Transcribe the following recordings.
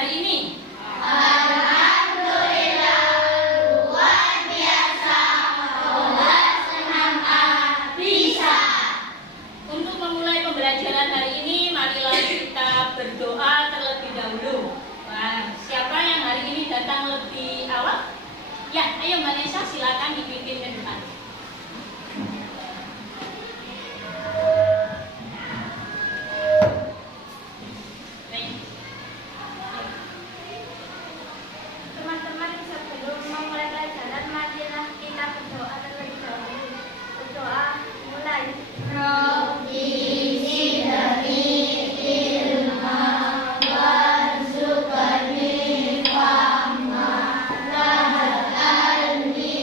hari ini? Alhamdulillah, luar biasa. Kelas 6A bisa. Untuk memulai pembelajaran hari ini, marilah kita berdoa terlebih dahulu. Wah, siapa yang hari ini datang lebih awal? Ya, ayo Mbak Nesa, silakan dipimpin ke depan. Teman-teman, sebelum memulai pelajaran, marilah kita berdoa terlebih dahulu. Berdoa mulai. Rabbi zidni ilma warzuqni fahma waj'alni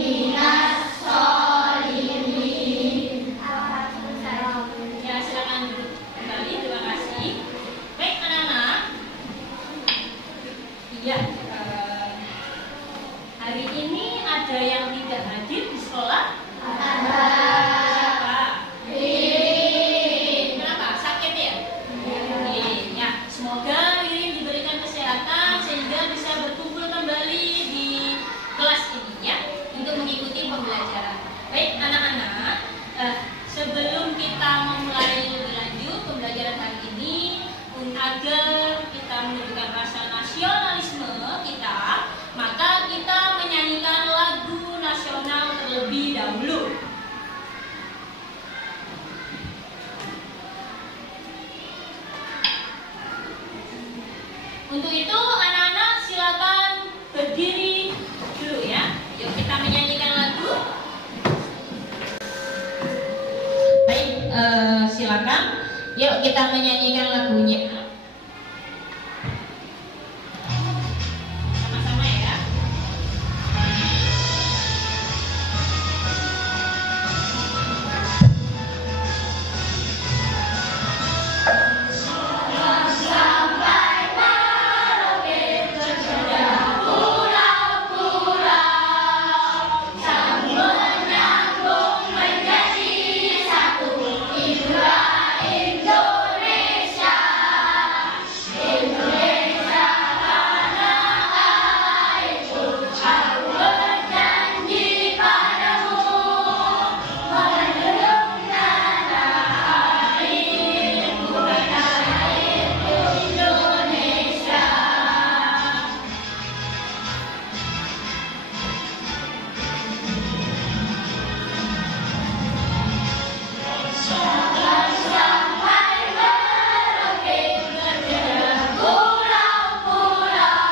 minas sholihin. Ya, silakan duduk kembali. Terima kasih. Baik, anak-anak. Iya, hari ini ada yang tidak hadir di sekolah? Siapa? Kenapa? Sakit ya? Ya, semoga Ririn diberikan kesehatan sehingga bisa berkumpul kembali di kelas ini ya untuk mengikuti pembelajaran. Baik, anak-anak, sebelum kita memulai lebih lanjut pembelajaran hari ini, agar kita menunjukkan rasa nasionalisme kita, maka kita menyanyikan lagu nasional terlebih dahulu. Untuk itu anak-anak silakan berdiri dulu ya. Yuk kita menyanyikan lagu. Baik, silakan. Yuk kita menyanyikan lagunya. Sama-sama ya. Sampai Merauke terjadi pulau-pulau, sambung menyambung menjadi satu. Itulah Indonesia. Indonesia tanah airku. Aku berjanji padamu melindungi tanah airku. Tanah airku Indonesia. Sampai Merauke terjadi pulau-pulau,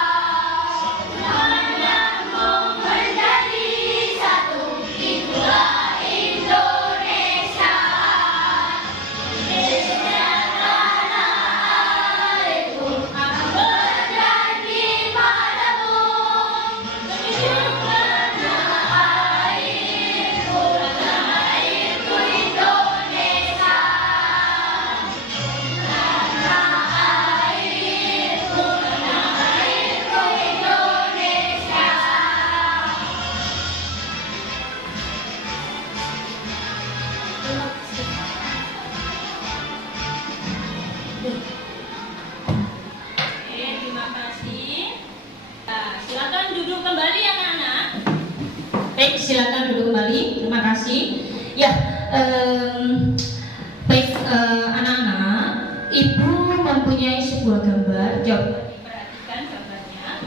menyambung menjadi satu. Itulah Indonesia. Indonesia tanah airku. Aku berjanji padamu melindungi tanah airku. Tanah airku Indonesia. Tanah airku Indonesia. Oke, terima kasih. Nah, silakan duduk kembali anak-anak. Baik, silakan duduk kembali. Terima kasih. Ya, baik anak-anak, Ibu mempunyai sebuah gambar. Coba diperhatikan gambarnya.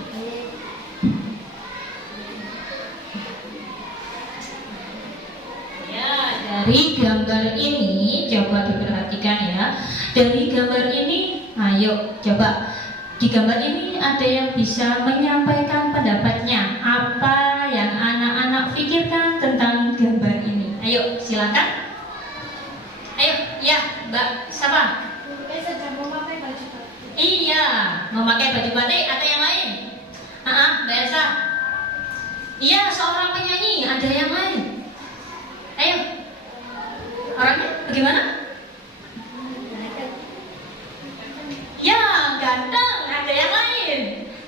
Ya, dari gambar ini coba diperhatikan ya. Dari gambar ini, ayo coba di gambar ini ada yang bisa menyampaikan pendapatnya. Apa yang anak-anak pikirkan tentang gambar ini? Ayo, silakan. Ayo, ya, Mbak, siapa? Sedang memakai baju batik. Iya, memakai baju batik atau yang lain? Mbak Elsa. Iya, seorang penyanyi. Ada yang lain? Ayo. Orangnya bagaimana? Ya, ganteng. Ada yang lain?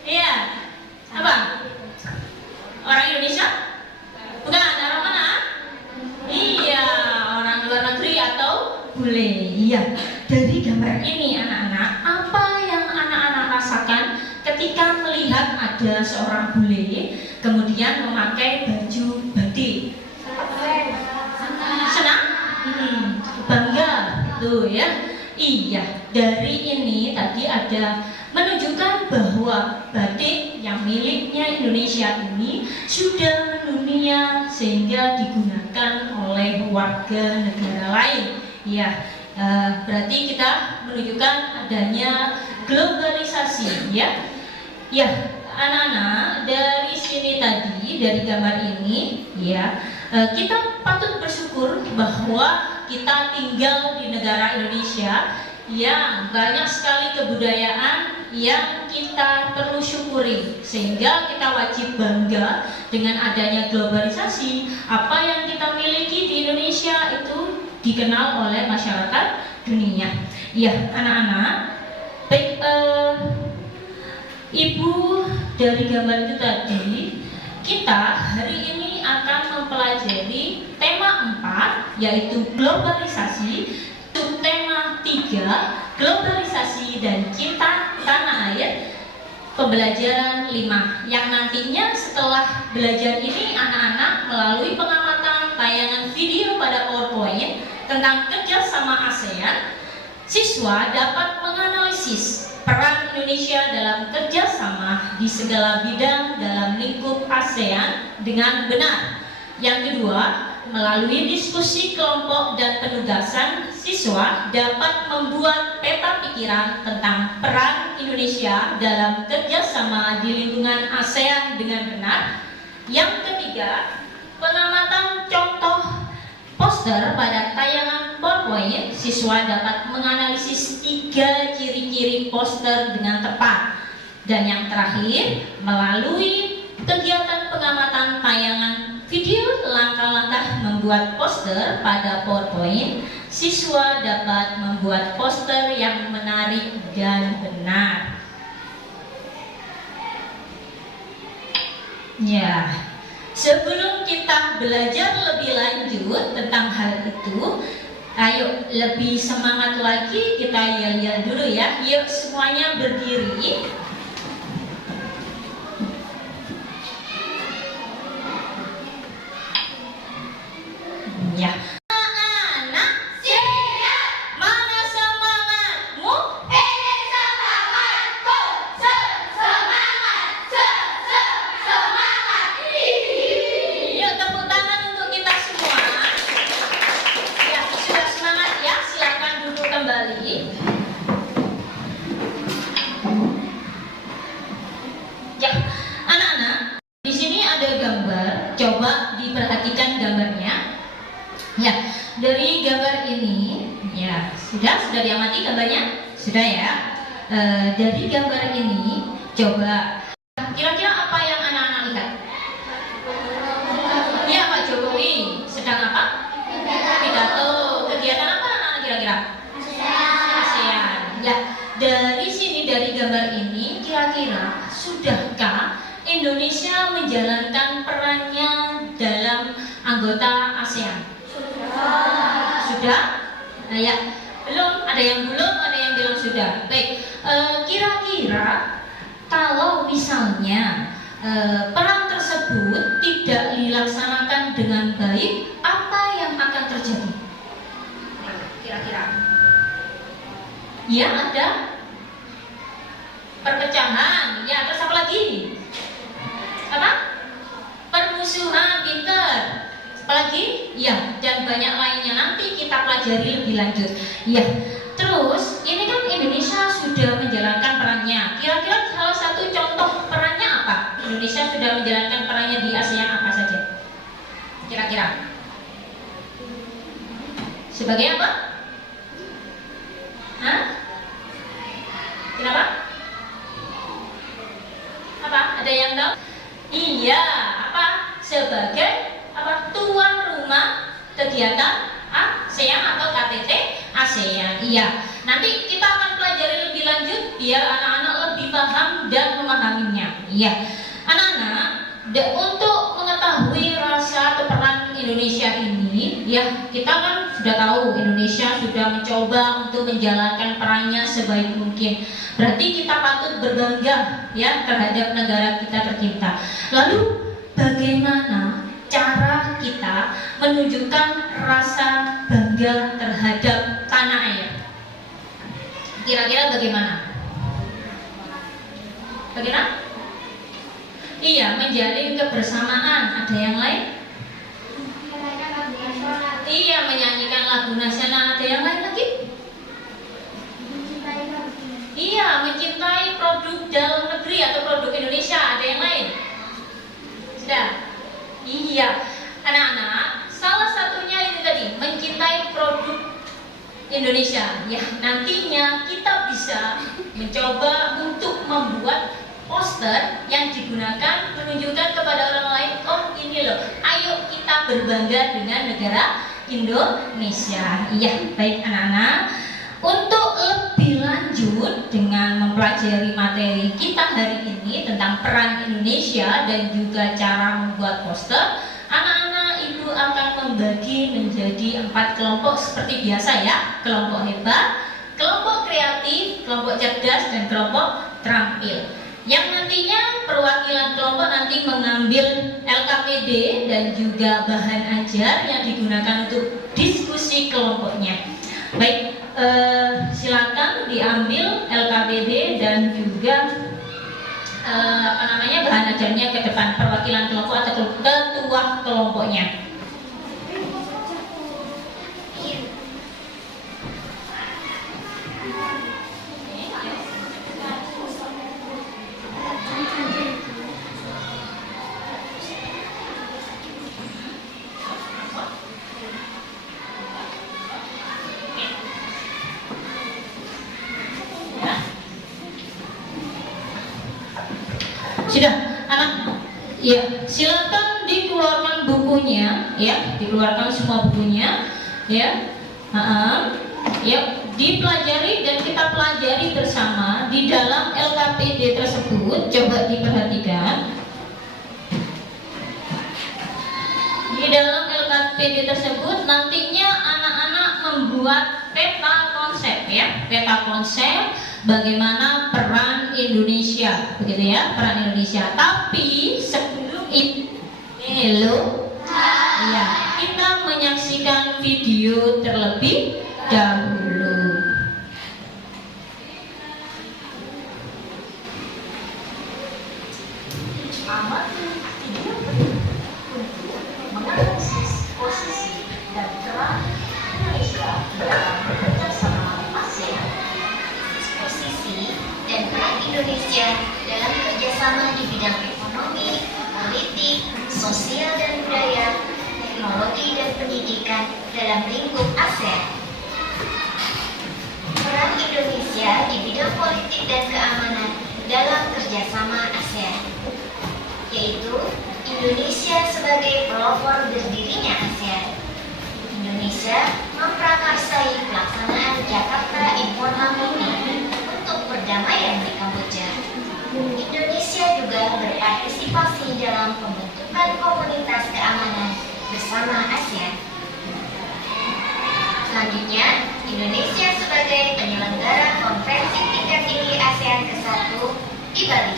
Iya. Apa? Orang Indonesia? Bukan, orang mana? Iya, orang luar negeri atau bule. Iya. Dari gambar ini anak-anak, apa yang anak-anak rasakan ketika melihat ada seorang bule kemudian memakai baju batik? Senang? Bangga, tuh ya. Iya, dari ini tadi ada menunjukkan bahwa batik yang miliknya Indonesia ini sudah mendunia sehingga digunakan oleh warga negara lain. Ya, berarti kita menunjukkan adanya globalisasi, ya. Ya, anak-anak, dari sini tadi, dari gambar ini, ya, kita patut bersyukur bahwa kita tinggal di negara Indonesia yang banyak sekali kebudayaan yang kita perlu syukuri, sehingga kita wajib bangga dengan adanya globalisasi. Apa yang kita miliki di Indonesia itu dikenal oleh masyarakat dunia. Ya, anak-anak, baik, Ibu, dari gambar itu tadi, kita hari ini akan mempelajari tema 4, yaitu globalisasi, subtema 3, globalisasi dan cinta tanah air, pembelajaran 5, yang nantinya setelah belajar ini anak-anak melalui pengamatan tayangan video pada PowerPoint tentang kerjasama ASEAN, siswa dapat menganalisis peran Indonesia dalam kerjasama di segala bidang dalam lingkup ASEAN dengan benar. Yang kedua, melalui diskusi kelompok dan penugasan, siswa dapat membuat peta pikiran tentang peran Indonesia dalam kerjasama di lingkungan ASEAN dengan benar. Yang ketiga, pengamatan contoh poster pada tayangan PowerPoint, siswa dapat menganalisis 3 ciri-ciri poster dengan tepat. Dan yang terakhir, melalui kegiatan pengamatan tayangan video langkah-langkah membuat poster pada PowerPoint, siswa dapat membuat poster yang menarik dan benar. Ya, sebelum kita belajar lebih lanjut tentang hal itu, ayo lebih semangat lagi, kita yel-yel dulu ya. Yuk semuanya berdiri. Ya. Anak-anak siap. Mana semangatmu? Ini semangatku, semangat, semangat. Yuk tepuk tangan untuk kita semua. Ya, sudah semangat ya, silakan duduk kembali. Ya, anak-anak, di sini ada gambar. Coba diperhatikan gambarnya. Ya, dari gambar ini, ya sudah diamati gambarnya, sudah ya. Dari gambar ini, coba kira-kira apa yang anak-anak lihat? Ya, Pak Jokowi sedang apa? Pidato. Kegiatan apa anak-anak kira-kira? ASEAN. Ya, dari sini, dari gambar ini, kira-kira sudahkah Indonesia menjalankan perannya dalam anggota ASEAN? Sudah? Nah, ya, belum. Ada yang belum, ada yang bilang sudah. Baik, kira-kira kalau misalnya peran tersebut tidak dilaksanakan dengan baik, apa yang akan terjadi? Kira-kira? Ya, ada perpecahan. Ya, terus apa lagi? Apa? Permusuhan, pinter. Apalagi? Ya, dan banyak lainnya nanti kita pelajari lebih lanjut. Ya, terus ini kan Indonesia sudah menjalankan perannya. Kira-kira salah satu contoh perannya apa? Indonesia sudah menjalankan perannya di ASEAN apa saja? Kira-kira? Sebagai apa? Hah? Kenapa? Apa? Ada yang tahu? Iya, apa? Sebagai apa, tuan rumah kegiatan ASEAN atau KTT ASEAN. Iya, nanti kita akan pelajari lebih lanjut biar anak-anak lebih paham dan memahaminya. Iya, anak-anak, untuk mengetahui rasa atau peran Indonesia ini, ya kita kan sudah tahu Indonesia sudah mencoba untuk menjalankan perannya sebaik mungkin. Berarti kita patut berbangga ya terhadap negara kita tercinta. Lalu bagaimana cara kita menunjukkan rasa bangga terhadap tanah air? Kira-kira bagaimana? Bagaimana? Iya, menjalin kebersamaan. Ada yang lain? Iya, menyanyikan lagu nasional. Ada yang lain lagi? Iya, mencintai produk dalam negeri atau produk Indonesia. Ada yang lain? Sudah? Iya, anak-anak, salah satunya ini tadi, mencintai produk Indonesia. Ya, nantinya kita bisa mencoba untuk membuat poster yang digunakan menunjukkan kepada orang lain, oh ini loh, ayo kita berbangga dengan negara Indonesia. Iya, baik anak-anak. Untuk lebih lanjut dengan mempelajari materi kita hari ini tentang peran Indonesia dan juga cara membuat poster, anak-anak ibu akan membagi menjadi 4 kelompok seperti biasa ya. Kelompok hebat, kelompok kreatif, kelompok cerdas, dan kelompok terampil. Yang nantinya perwakilan kelompok nanti mengambil LKPD dan juga bahan ajar yang digunakan untuk diskusi kelompoknya. Baik, silakan diambil LKPD dan juga bahan ajarnya ke depan perwakilan kelompok atau ketua kelompoknya. Sudah, anak? Ya, silakan dikeluarkan bukunya, ya, dikeluarkan semua bukunya, ya, ya, dipelajari dan kita pelajari bersama di dalam LKPD tersebut. Coba diperhatikan. Di dalam LKPD tersebut nantinya anak-anak membuat peta konsep, ya, peta konsep. Bagaimana peran Indonesia, begitu ya, peran Indonesia. Tapi sebelum itu, ya, kita menyaksikan video terlebih dahulu. Video untuk menganalisis posisi dan peran Indonesia dalam kerjasama ASEAN. Dan peran Indonesia dalam kerjasama di bidang ekonomi, politik, sosial dan budaya, teknologi dan pendidikan dalam lingkup ASEAN. Peran Indonesia di bidang politik dan keamanan dalam kerjasama ASEAN, yaitu Indonesia sebagai pelopor berdirinya ASEAN. Indonesia memprakarsai pelaksanaan Jakarta Informal Meeting untuk perdamaian di Kamboja. Indonesia juga berpartisipasi dalam pembentukan komunitas keamanan bersama ASEAN. Selanjutnya, Indonesia sebagai penyelenggara konferensi tingkat tinggi ASEAN ke-1 di Bali.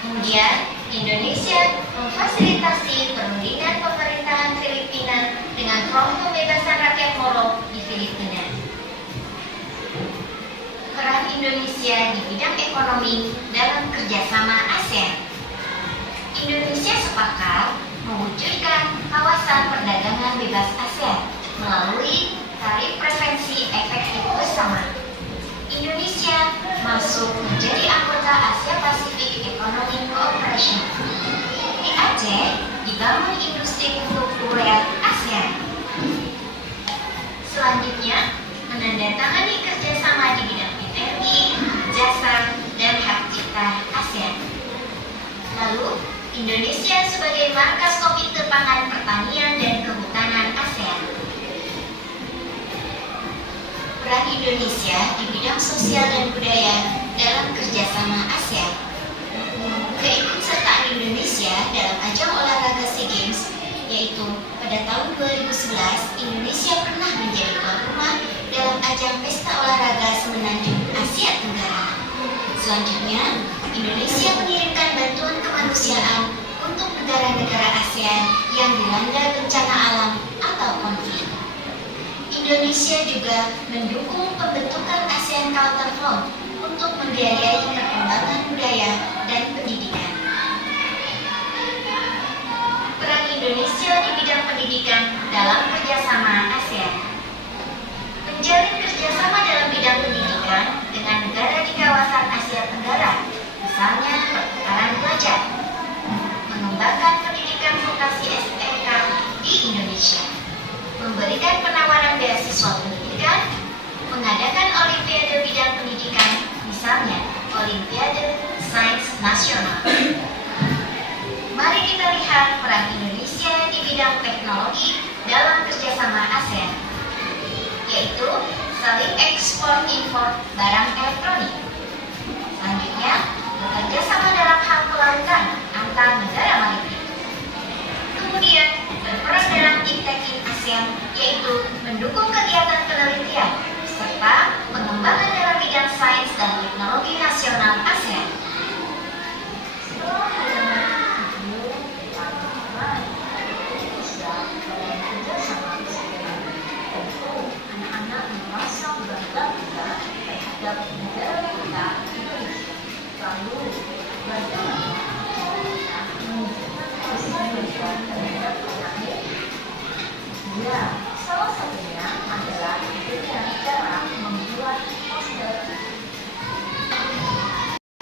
Kemudian, Indonesia memfasilitasi perundingan pemerintahan Filipina dengan Front Pembebasan Rakyat Moro di Filipina. Peran Indonesia di bidang ekonomi dalam kerjasama ASEAN. Indonesia sepakat mewujudkan kawasan perdagangan bebas ASEAN melalui tarif preferensi efektif bersama. Indonesia masuk menjadi anggota Asia Pacific Economic Cooperation. Di Aceh dibangun industri pupuk urea ASEAN. Selanjutnya, menandatangani kerjasama di bidang energi, jasa, dan hak cipta ASEAN. Lalu, Indonesia sebagai markas Komite Pangan Pertanian dan Kehutanan ASEAN. Peran Indonesia di bidang sosial dan budaya dalam kerjasama ASEAN. Keikutsertaan Indonesia dalam ajang olahraga SEA Games, yaitu pada tahun 2011 Indonesia pernah menjadi tuan rumah dalam ajang pesta olahraga semenanjung Asia Tenggara. ASEAN yang dilanda bencana alam atau konflik. Indonesia juga mendukung pembentukan ASEAN Culture Fund untuk membiayai perkembangan budaya dan pendidikan. Peran Indonesia di bidang pendidikan dalam kerjasama ASEAN. Menjalin kerjasama dalam bidang pendidikan dengan negara di kawasan Asia Tenggara, misalnya pertukaran pelajar. Mengembangkan pendidikan vokasi SMK di Indonesia. Memberikan penawaran beasiswa pendidikan. Mengadakan olimpiade bidang pendidikan, misalnya Olimpiade Sains Nasional. Mari kita lihat peran Indonesia di bidang teknologi dalam kerjasama ASEAN, yaitu saling ekspor impor barang elektronik. Selanjutnya, bekerja sama dalam hal kelautan antar negara maritim. Kemudian, berperan dalam Iptekin ASEAN, yaitu mendukung kegiatan penelitian serta pengembangan dalam bidang sains dan teknologi nasional ASEAN. Anak-anak merasa bangga terhadap negara kita, Indonesia. Lalu, bagaimana menunjukkan kesiapan terhadap anak-anak? Ya, salah satunya adalah dengan cara membuat poster.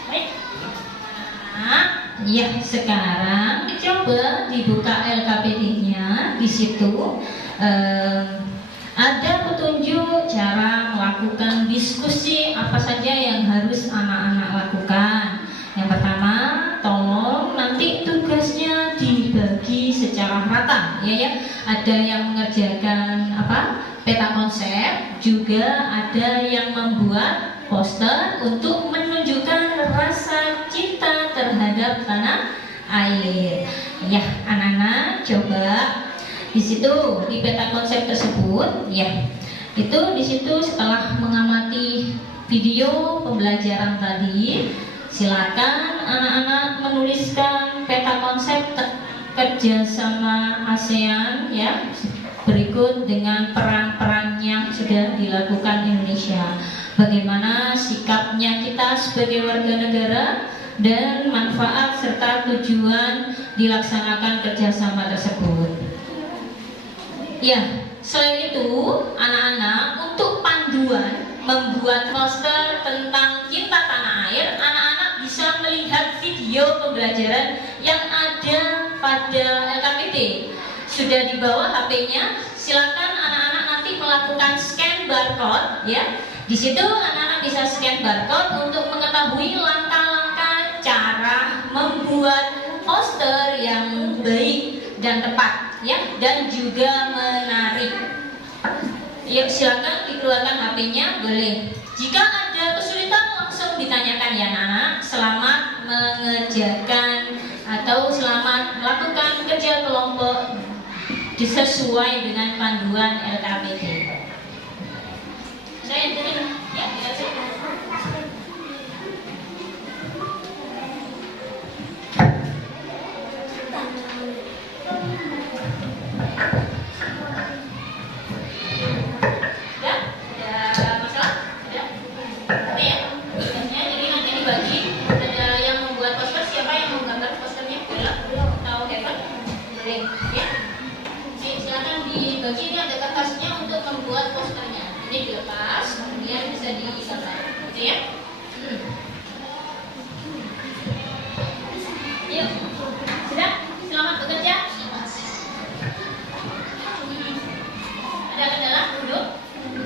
Baik, anak-anak, ya sekarang dicoba dibuka LKPD-nya. Di situ ada petunjuk cara melakukan diskusi apa saja yang harus anak-anak lakukan. Yang pertama, tolong nanti tugasnya dibagi secara rata, ya. Ada yang mengerjakan peta konsep, juga ada yang membuat poster untuk menunjukkan rasa cinta terhadap tanah air. Ya, anak-anak coba di situ di peta konsep tersebut, ya. Itu di situ setelah mengamati video pembelajaran tadi, silakan anak-anak menuliskan peta konsep kerjasama ASEAN, ya. Berikut dengan peran-peran yang sudah dilakukan Indonesia. Bagaimana sikapnya kita sebagai warga negara dan manfaat serta tujuan dilaksanakan kerjasama tersebut. Ya, selain itu, anak-anak untuk panduan membuat poster tentang cinta tanah air, anak-anak bisa melihat video pembelajaran yang ada pada LKPD. Sudah di bawah HP-nya, silakan anak-anak nanti melakukan scan barcode, ya. Di situ anak-anak bisa scan barcode untuk mengetahui langkah-langkah cara membuat poster yang baik dan tepat, ya, dan juga menarik. Yuk, silakan dikeluarkan HP-nya, boleh. Jika ada kesulitan langsung ditanyakan ya anak-anak. Selamat mengerjakan atau selamat melakukan kerja kelompok sesuai dengan panduan LKPD. Saya terima, ya, bagi ini ada kertasnya untuk membuat posternya. Ini dilepas, kemudian bisa digambar, gitu ya. Yuk, sudah? Selamat bekerja. Ada kendala? Duduk.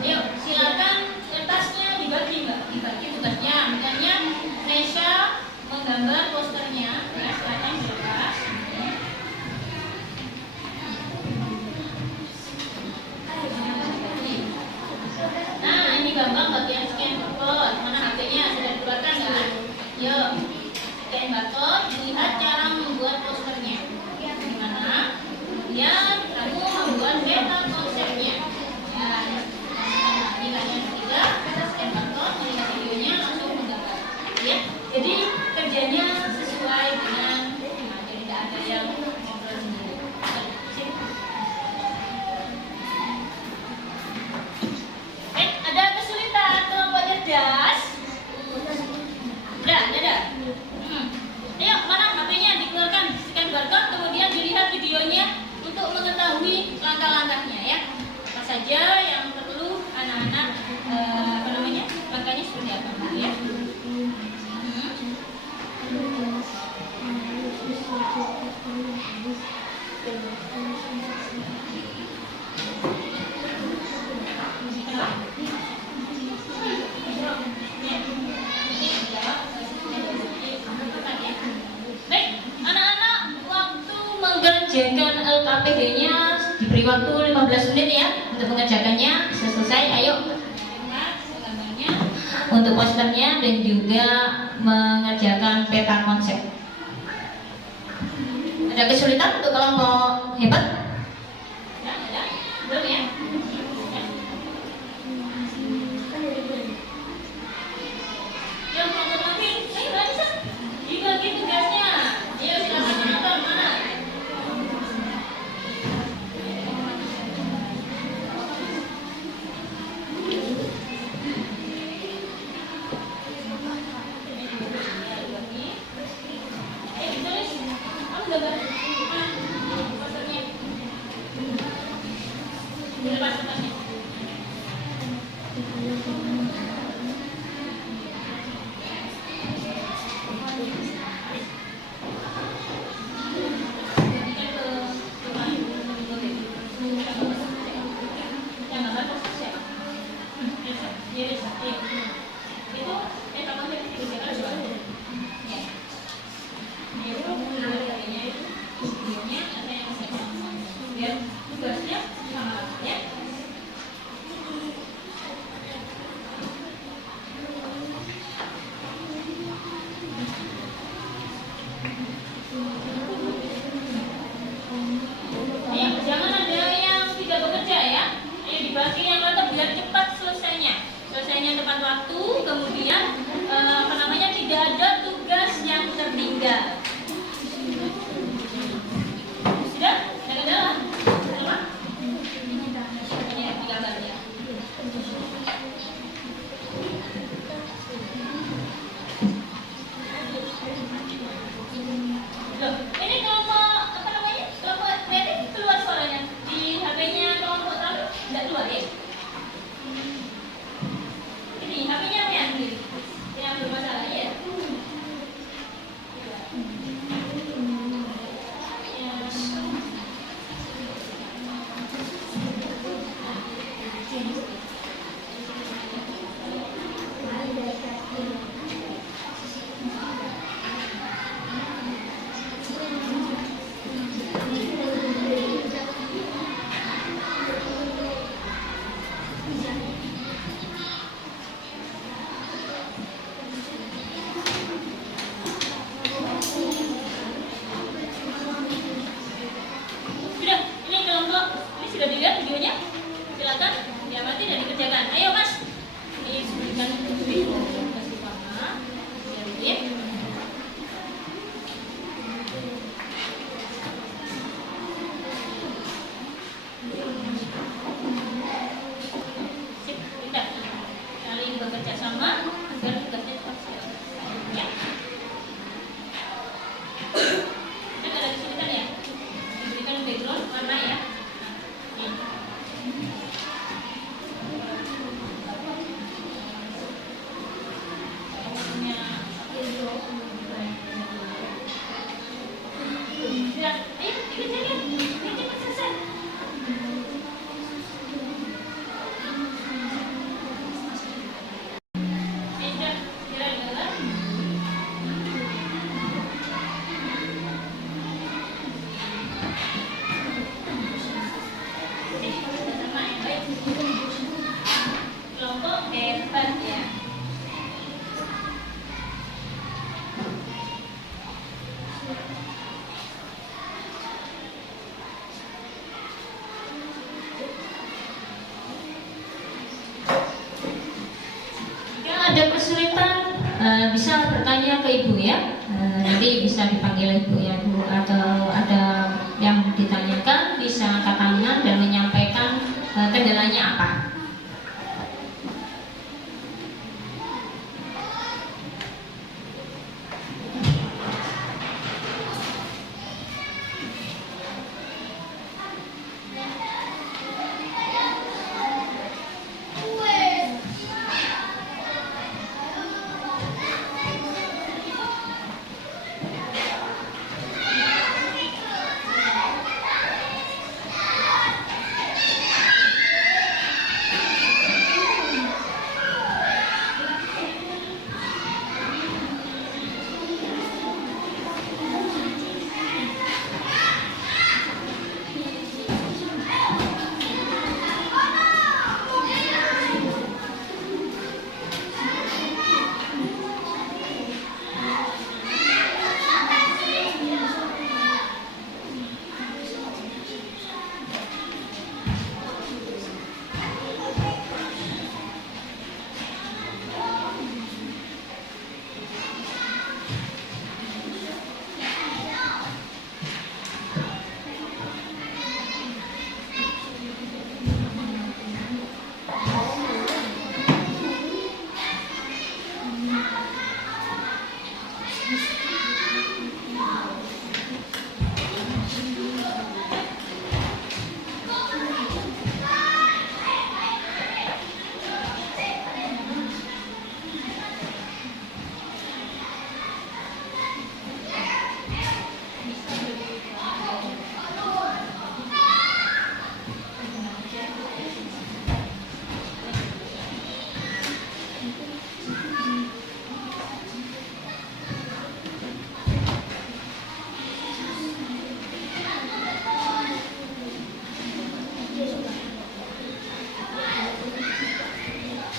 Yuk, silakan kertasnya dibagi, Mbak. Dibagi tugasnya. Misalnya Nesha menggambar posternya. Ya, silakan dilepas. Gambar bagian scan barcode. Mana HP-nya? Sudah dikeluarkan nggak? Yuk, scan barcode, lihat cara membuat posternya. Gimana? Kemudian kamu membuat peta konsepnya. Ya, ini kalian ketiga, scan barcode, melihat videonya, langsung menggambar. Ya, jadi kerjanya sesuai dengan, jadi tidak ada yang ngobrol sendiri. Baik, anak-anak, waktu mengerjakan LKPD-nya diberi waktu 15 menit ya untuk mengerjakannya. Bisa selesai, ayo. Untuk posternya dan juga mengerjakan peta konsep. Ada kesulitan untuk kelompok hebat? Ada? Belum ya? Yang kelompok mati, ayo bisa dibagi tugasnya. Ayo silakan menonton mana? Jangan ada yang tidak bekerja ya. Ayo dibagi yang tetap biar cepat selesainya tepat waktu. Kemudian tidak ada tugas yang tertinggal. Sudah? Ada kendala? Sama? Ya, digambar ya. Loh, ini kelompok kelompok Mary keluar suaranya di HP-nya kelompok tamu nggak keluar ya? Ini HP-nya apa yang sendiri? Yang bermasalah ya? Sudah dilihat videonya? Silakan diamati dan dikerjakan. Ayo Mas, ini berikan video kasih paham. Biar sip, pindah. Saling bekerja sama agar tugasnya cepat selesai. Ya. Kan ada kesulitan ya? Diberikan background warna ya. Kelompok hebat ya. Jika ada kesulitan bisa bertanya ke ibu ya. Nanti bisa dipanggil ibu ya Bu, atau ada yang ditanyakan bisa angkat tangan dan menyampaikan kendalanya apa.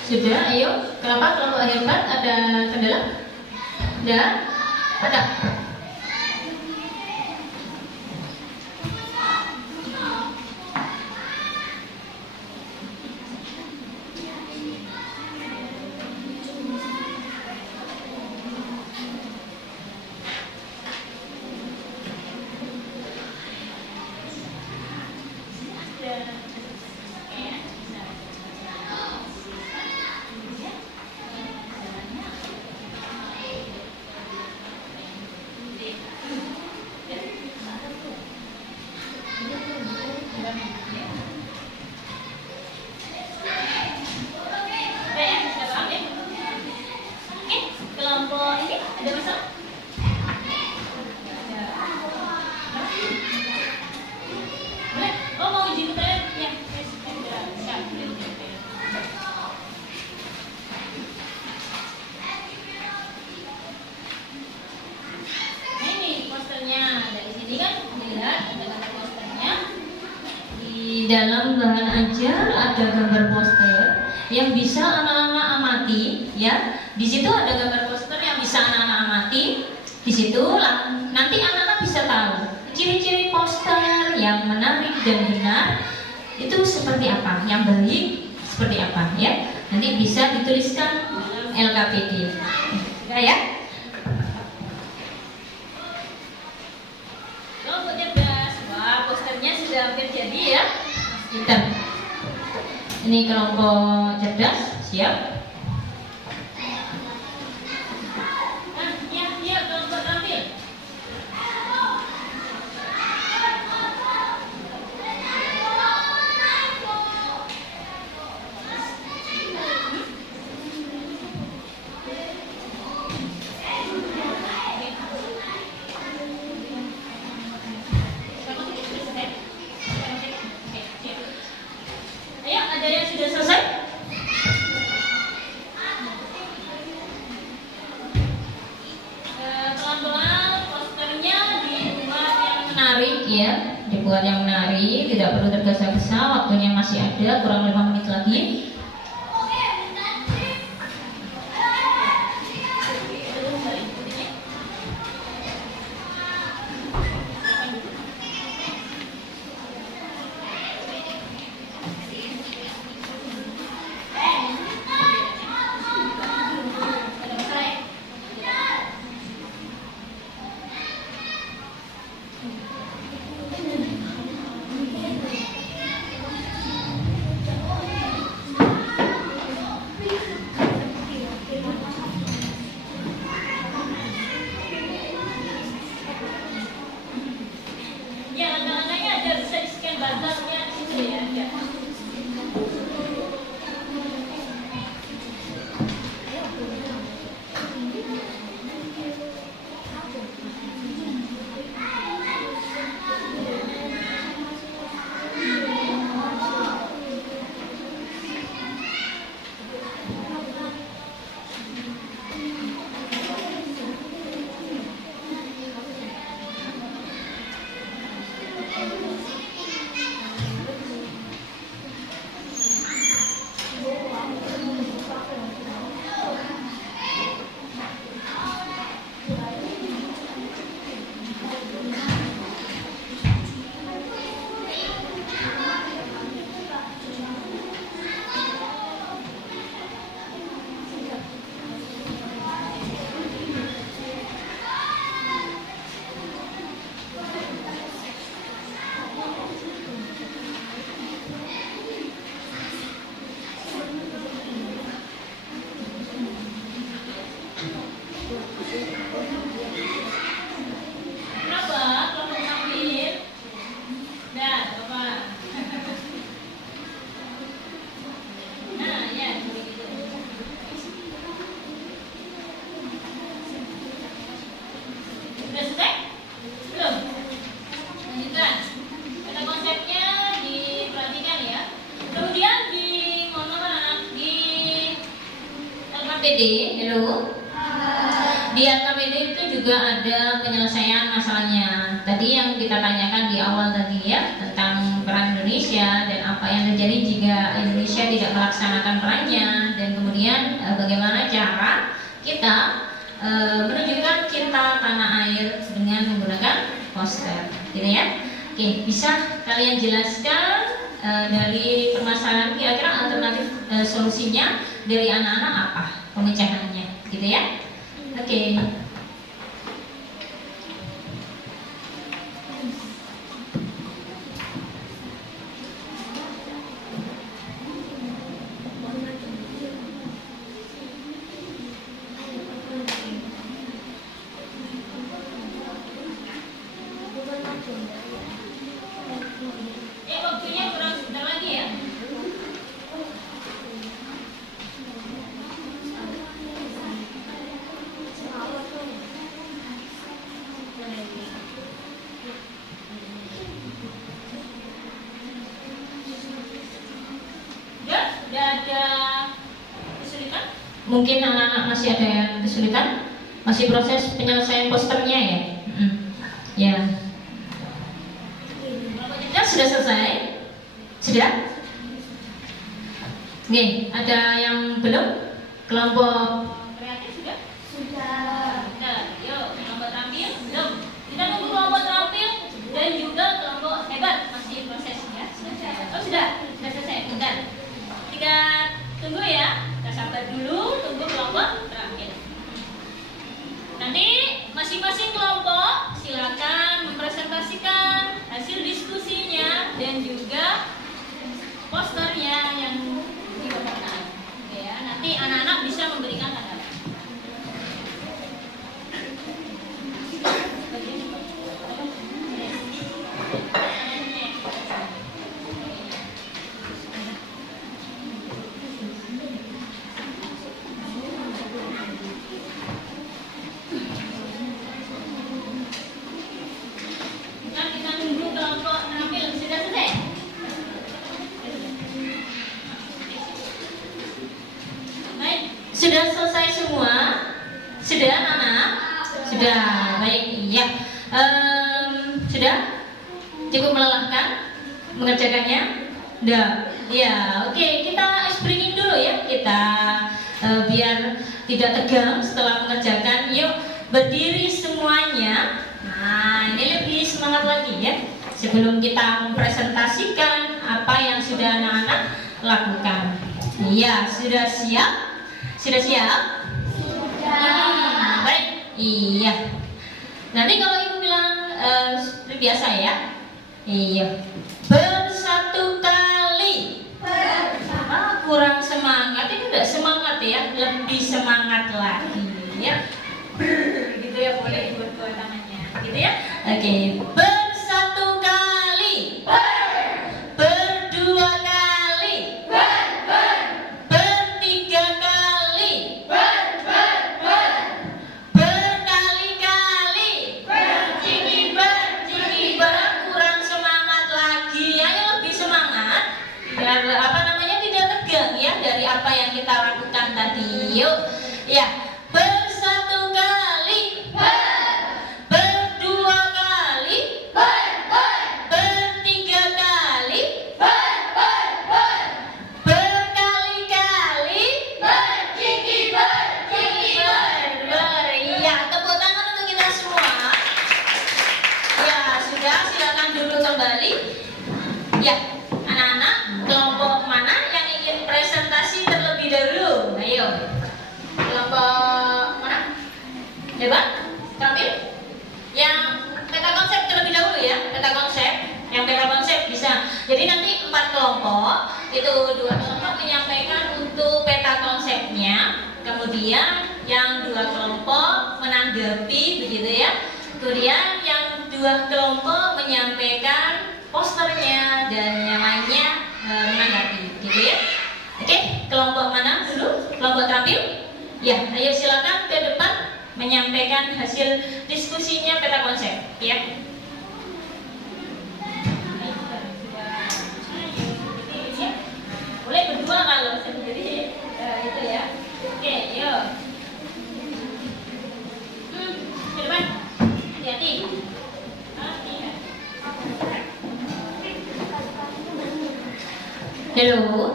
Sudah, ayo. Kenapa kelompok hebat ada kendala? Ada? Ada? Kelompok ini ada masalah? Boleh? Oh, mau uji UTR? Ya, sudah siap. Nah, ini posternya. Dari sini kan dilihat ada gambar posternya. Di dalam bahan ajar ada gambar poster yang bisa anak-anak amati, ya. Di situ ada gambar poster yang bisa anak-anak amati. Di situ nanti anak-anak bisa tahu ciri-ciri poster yang menarik dan benar itu seperti apa, yang baik seperti apa, ya. Nanti bisa dituliskan dalam LKPD. Sudah ya? Kelompok cerdas. Wah, posternya sudah hampir jadi ya. Kita. Ini kelompok cerdas, siap? Nah, ya, kelompok terampil. Ayo, ada yang sudah selesai? Pelan-pelan posternya dibuat yang Menarik ya, dibuat yang menarik, tidak perlu tergesa-gesa, waktunya masih ada, kurang 5 menit lagi. ada masalah ya? Ya, langkah-langkahnya ada, bisa di-scan barcode-nya di situ ya. Ya. Kenapa? Kelompok terampil. Dah, Bapak. Nah, ya, begitu. Sudah selesai? Belum? Lanjutkan. Kata konsepnya diperhatikan ya. Kemudian di mana anak di LKPD, hello. Di LKPD itu juga ada penyelesaian masalahnya. Tadi yang kita tanyakan di awal tadi ya, tentang peran Indonesia dan apa yang terjadi jika Indonesia tidak melaksanakan perannya, dan kemudian bagaimana cara kita menunjukkan cinta tanah air dengan menggunakan poster, gitu ya. Oke, bisa kalian jelaskan dari permasalahan kira-kira alternatif solusinya dari anak-anak apa pemecahannya, gitu ya. Oke. Waktunya kurang sebentar lagi ya. Udah ada kesulitan? Mungkin anak-anak masih ada yang kesulitan, masih proses penyelesaian posternya ya. Ya. Kan sudah selesai? Sudah? Nih, ada yang belum? Kelompok Kreatif sudah? Sudah. Nah, yuk kelompok terampil belum? Kita nunggu kelompok terampil dan juga kelompok hebat masih proses ya. Oh sudah selesai. Bentar. Kita tunggu ya. Kita sabar dulu, tunggu kelompok terampil. Nanti masing-masing kelompok silakan mempresentasikan hasil diskusinya dan juga posternya yang dibawakan. Ya, nanti anak-anak bisa memberikan tanggapan. Kita tunggu kelompok terampil sudah selesai. Baik, sudah selesai semua? Sudah anak-anak? Sudah, baik, iya. Sudah? Cukup melelahkan mengerjakannya? Udah, ya, oke, kita ice breaking dulu ya. Kita biar tidak tegang setelah mengerjakan. Yuk, berdiri semuanya. Nah, ini lebih semangat lagi ya. Sebelum kita mempresentasikan apa yang sudah anak-anak lakukan. Iya, sudah siap? Sudah siap? Baik, iya. Nanti kalau ibu bilang seperti biasa ya. Iya. Bersatu kali. Kurang semangat, itu tidak semangat ya, lebih semangat lagi ya. Gitu ya, boleh buat tangannya, gitu ya. Oke, bersatu kali. Berdua kali. Bertiga kali. Berkali-kali. Berjigi kurang semangat lagi. Ayo lebih semangat. Biar apa namanya tidak tegang ya dari apa yang kita lakukan tadi. Yuk, ya. Bersatu kali. Berdua kali. Bertiga kali. Berkali-kali. Iya, tepuk tangan untuk kita semua. Ya, sudah, silakan duduk kembali. Ya, anak-anak, kelompok mana yang ingin presentasi terlebih dahulu? Ayo. Kelompok mana? Hebat? Tampil? Yang peta konsep terlebih dahulu ya, peta konsep. Yang peta konsep bisa. Jadi nanti 4 kelompok, itu 2 kelompok menyampaikan untuk peta konsepnya. Kemudian yang 2 kelompok menanggapi, begitu ya. Kemudian yang 2 kelompok menyampaikan posternya dan yang lainnya menanggapi, gitu ya. Oke, kelompok mana dulu? Kelompok terampil? Ya, ayo silakan ke depan menyampaikan hasil diskusinya peta konsep, ya. Boleh berdua kalau sendiri, itu ya. Oke, yuk. Ke depan, hati-hati. Halo.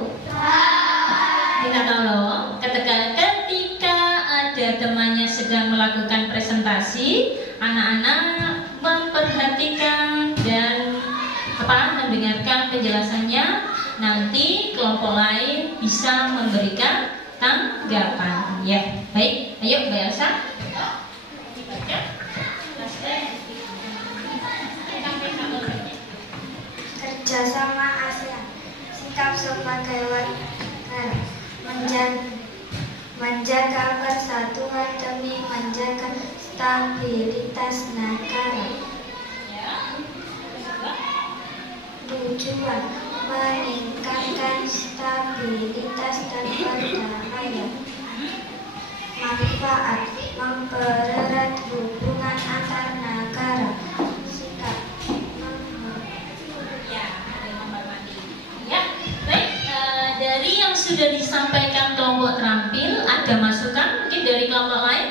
Minta tolong, ketika ada temannya sedang melakukan presentasi, anak-anak memperhatikan dan mendengarkan penjelasannya. Nanti kelompok lain bisa memberikan tanggapan. Ya, baik. Ayo, Mbak Elsa. Dibaca. Kerjasama ASEAN, sikap sebagai warga, menjaga persatuan demi menjaga stabilitas negara. Tujuan meningkatkan stabilitas dan perdamaian. Manfaat mempererat hubungan antar negara. Sikap dari yang sudah disampaikan kelompok terampil, ada masukan mungkin dari kelompok lain?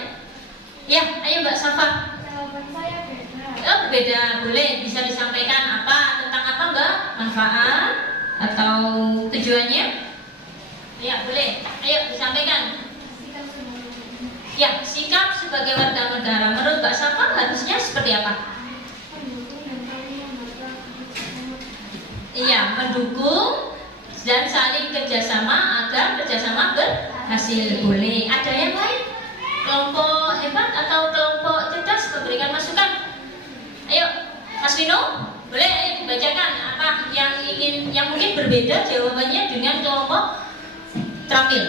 Ya, ayo Mbak Safa. Jawaban saya beda. Oh, beda, boleh bisa disampaikan apa tentang apa Mbak? Manfaat atau tujuannya? Ya, boleh. Ayo disampaikan. Ya, sikap sebagai warga negara menurut Mbak Safa harusnya seperti apa? Iya, mendukung dan saling kerjasama agar kerjasama berhasil. Boleh. Ada yang lain? Kelompok hebat atau kelompok cerdas memberikan masukan? Ayo, Mas Vino, boleh ayo dibacakan apa yang mungkin berbeda jawabannya dengan kelompok terampil.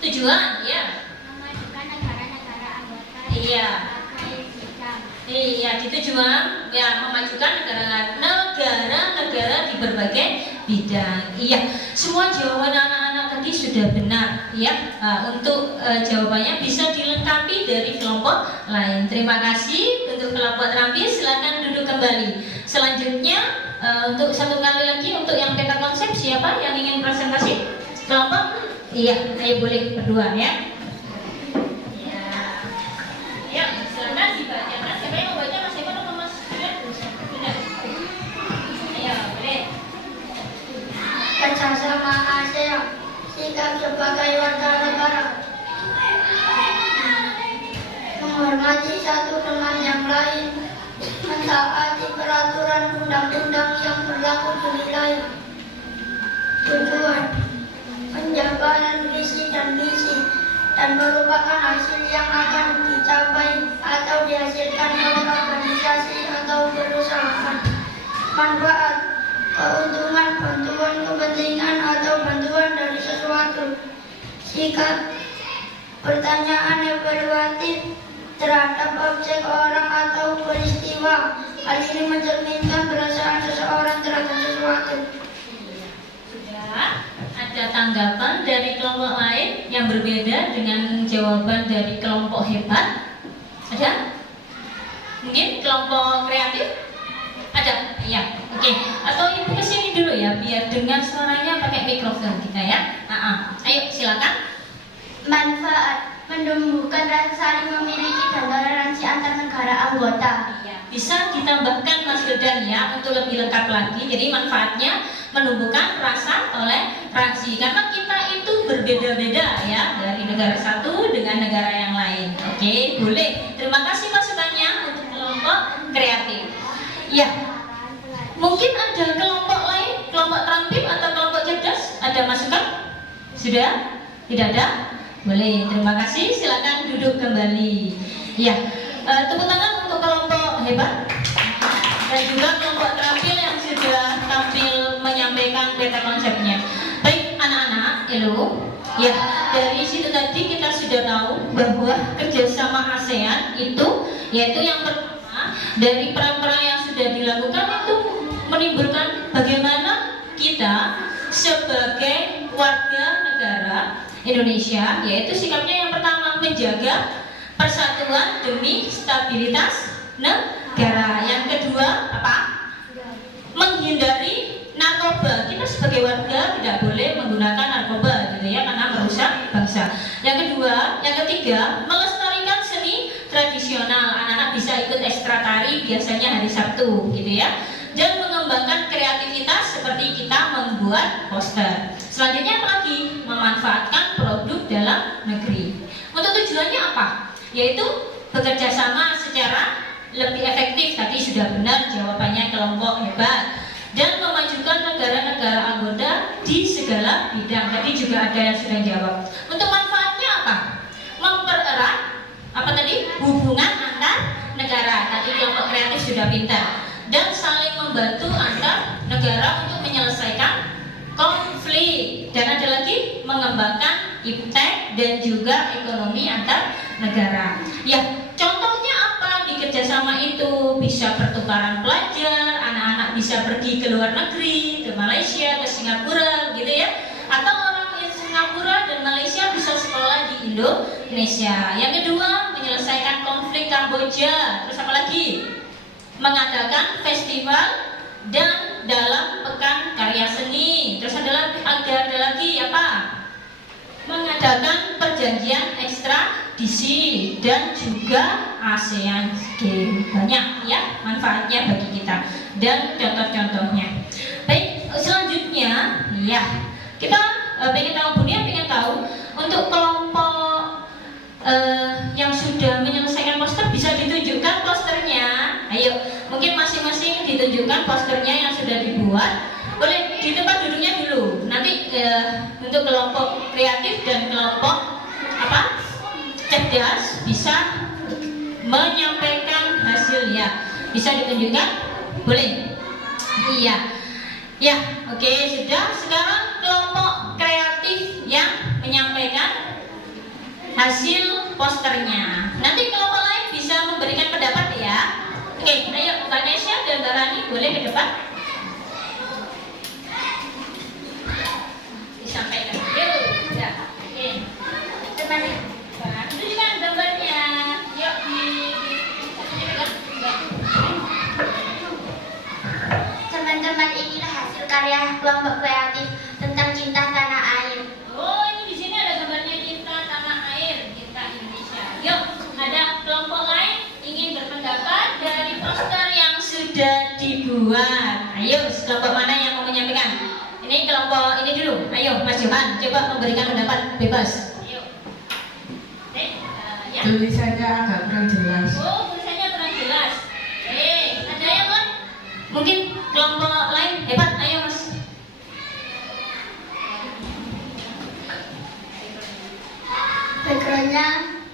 Tujuan, ya. Memajukan negara-negara anggota. Iya. Sebagai sikap. Iya, di tujuan ya memajukan negara-negara di berbagai bidang. Iya, semua jawaban anak-anak tadi sudah benar, ya. Untuk jawabannya bisa dilengkapi dari kelompok lain. Terima kasih untuk kelompok terampil. Silakan duduk kembali. Selanjutnya untuk satu kali lagi untuk yang peta konsep, siapa yang ingin presentasi? Kelompok? Iya, ayo boleh berdua ya. Ya, silakan dibacakan. Siapa yang mau baca, Mas Eko atau Mas Sudah? Ayo, boleh. Kerjasama ASEAN, sikap sebagai warga negara. Menghormati satu dengan yang lain, mentaati peraturan undang-undang yang berlaku di wilayah. Tujuan penjabaran visi dan misi dan merupakan hasil yang akan dicapai atau dihasilkan oleh organisasi atau perusahaan. Manfaat keuntungan, bantuan, kepentingan atau bantuan dari sesuatu. Sikap pertanyaan evaluatif terhadap objek, orang atau peristiwa. Hal ini mencerminkan perasaan seseorang terhadap sesuatu. Sudah ada tanggapan dari kelompok lain yang berbeda dengan jawaban dari kelompok hebat? Ada? Mungkin kelompok kreatif? Ada? Ya, oke. Atau ibu kesini dulu ya, biar dengar suaranya pakai mikrofon kita ya. Ayo silakan. Manfaat menumbuhkan rasa saling memiliki dan toleransi antar negara anggota. Bisa ditambahkan Mas Gedan ya untuk lebih lengkap lagi. Jadi manfaatnya menumbuhkan rasa toleransi karena kita itu berbeda-beda ya dari negara satu dengan negara yang lain. Oke, boleh. Terima kasih masukannya untuk kelompok kreatif. Ya, mungkin ada kelompok lain, kelompok terampil atau kelompok cerdas. Ada masukan? Sudah? Tidak ada? Boleh. Terima kasih. Silakan duduk kembali. Ya, tepuk tangan untuk kelompok hebat dan juga kelompok terampil yang sudah tampil menyampaikan peta konsepnya. Baik anak-anak, hello. Ya, dari situ tadi kita sudah tahu bahwa kerjasama ASEAN itu, yaitu yang pertama dari peran-peran yang sudah dilakukan itu menimbulkan bagaimana kita sebagai warga negara Indonesia, yaitu sikapnya yang pertama menjaga persatuan demi stabilitas negara. Yang kedua apa? Menghindari narkoba. Kita sebagai warga tidak boleh menggunakan narkoba gitu ya, karena merusak bangsa. Yang ketiga melestarikan seni tradisional. Anak-anak bisa ikut ekstra tari biasanya hari Sabtu gitu ya, dan mengembangkan kreativitas kita seperti kita membuat poster. Selanjutnya apa lagi? Memanfaatkan produk dalam negeri. Untuk tujuannya apa? Yaitu bekerja sama secara lebih efektif. Tadi sudah benar jawabannya, kelompok hebat. Dan memajukan negara-negara anggota di segala bidang. Tadi juga ada yang sudah jawab. Untuk manfaatnya apa? Mempererat apa tadi? Hubungan antar negara. Tadi kelompok kreatif sudah pintar. Dan saling membantu antar negara untuk menyelesaikan konflik. Dan ada lagi mengembangkan iptek dan juga ekonomi antar negara. Ya, contohnya apa di kerjasama itu? Bisa pertukaran pelajar, anak-anak bisa pergi ke luar negeri, ke Malaysia, ke Singapura, gitu ya. Atau orang di Singapura dan Malaysia bisa sekolah di Indonesia. Yang kedua, menyelesaikan konflik Kamboja. Terus apa lagi? Mengadakan festival dan dalam pekan karya seni. Terus ada lagi apa? Mengadakan perjanjian ekstradisi dan juga ASEAN Games. Banyak ya manfaatnya bagi kita dan contoh-contohnya. Baik, selanjutnya ya kita pengen tahu, Bunia pengen tahu untuk kelompok yang sudah menyelesaikan poster bisa ditunjukkan posternya. Ayo, mungkin masing-masing ditunjukkan posternya yang sudah dibuat. Boleh di tempat duduknya dulu. Nanti untuk kelompok kreatif dan kelompok apa? Cerdas bisa menyampaikan hasil ya. Bisa ditunjukkan? Boleh? Iya. Ya, oke, sudah. Sekarang kelompok kreatif yang menyampaikan hasil posternya. Nanti kelompok lain bisa memberikan pendapat ya. Oke, ayo Mbak Nesya dan Mbak Rani boleh ke depan. Disampaikan. Yuk, ya. Oke. Depan. Itu juga gambarnya. Yuk Teman-teman, inilah hasil karya kelompok kreatif tentang cinta tanah air. Oh, ini di sini ada gambarnya cinta tanah air, cinta Indonesia. Yuk, ada kelompok lain ingin berpendapat dari poster yang sudah dibuat. Ayo, kelompok mana yang mau menyampaikan? Ini kelompok ini dulu. Ayo, Mas Johan, coba memberikan pendapat bebas. Ayo. Ya. Tulisannya agak kurang jelas. Oh, tulisannya kurang jelas. Ada yang lain? Mungkin kelompok lain hebat. Ayo, Mas. Backgroundnya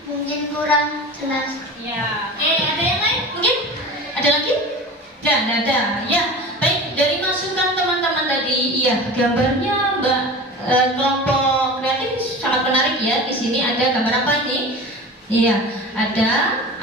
mungkin kurang jelas. Ya. Ada yang lain? Mungkin? Ada lagi? Dan ada. Ya. Baik, dari masukan teman-teman tadi, iya, gambarnya Mbak kelompok kreatif sangat menarik ya. Di sini ada gambar apa ini? Iya, ada